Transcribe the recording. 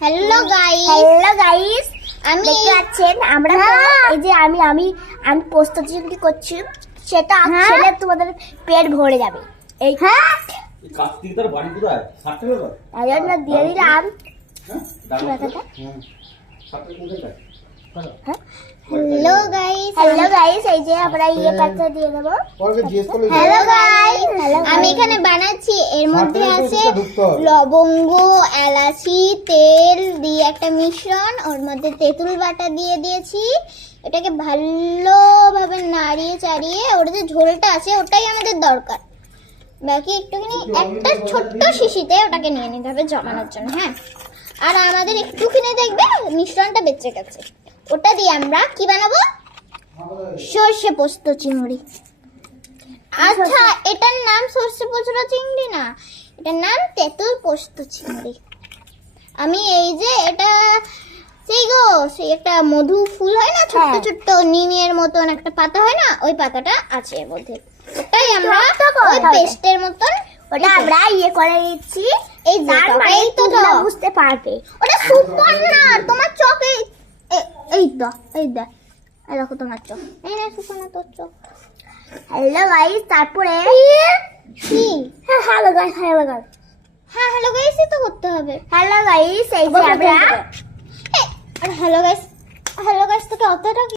Hello guys, আমি দেখতে পাচ্ছেন আমরা এই যে আমি পোস্ত চিংড়ি করছি, সেটা খেলে তোমাদের পেট ভরে যাবে। এই কার্তিক তার বাড়ি কোথায়? সাতটা ব্যাপার তাই জন্য দিয়ে দিলাম হ্যালো গাইস, এই যে আমরা পাতা দিয়ে দেবো। হ্যালো গাইস, আমি এখানে বানাচ্ছি। এর মধ্যে আছে লবঙ্গ, এলাচি, তেল দিয়ে একটা মিশ্রণ, ওর মধ্যে তেঁতুল বাটা দিয়ে দিয়েছি। এটাকে ভালোভাবে নাড়িয়ে চাড়িয়ে ওর যে ঝোলটা আছে ওটাই আমাদের দরকার। বাকি একটুখানি একটা ছোট্ট শিশিতে ওটাকে নিয়ে নিতে হবে জমানোর জন্য। হ্যাঁ, আর আমাদের একটুখানি দেখবে মিশ্রণটা বেঁচে গেছে, ওটা দিয়ে আমরা কি বানাবো? সর্ষে পোস্ত চিংড়ি। আচ্ছা, এটার নাম সর্ষে পোস্ত চিংড়ি না, এটার নাম তেঁতুল পোস্ত চিংড়ি। আমি এই যে এটা সেই একটা মধু ফুল হয় না, ছোট্ট ছোট্ট নিমের মতন একটা পাতা হয় না, ওই পাতাটা আছে এর মধ্যে। ওটাই আমরা ওই পেস্টের মতন ওটা আমরা করে দিচ্ছি। এই যে এই তো বুঝতে পারবে। ওটা সুপার না, তোমার চোখ এই দেখো তোমার চোখ, এই না সুপার তোর চোখ। হ্যালো গাইস, তারপরে কি? হ্যালো গাইস, হ্যাঁ হ্যালো গাইসই তো করতে হবে। এই যে আমরা হ্যালো গাইস, তোকে অতটা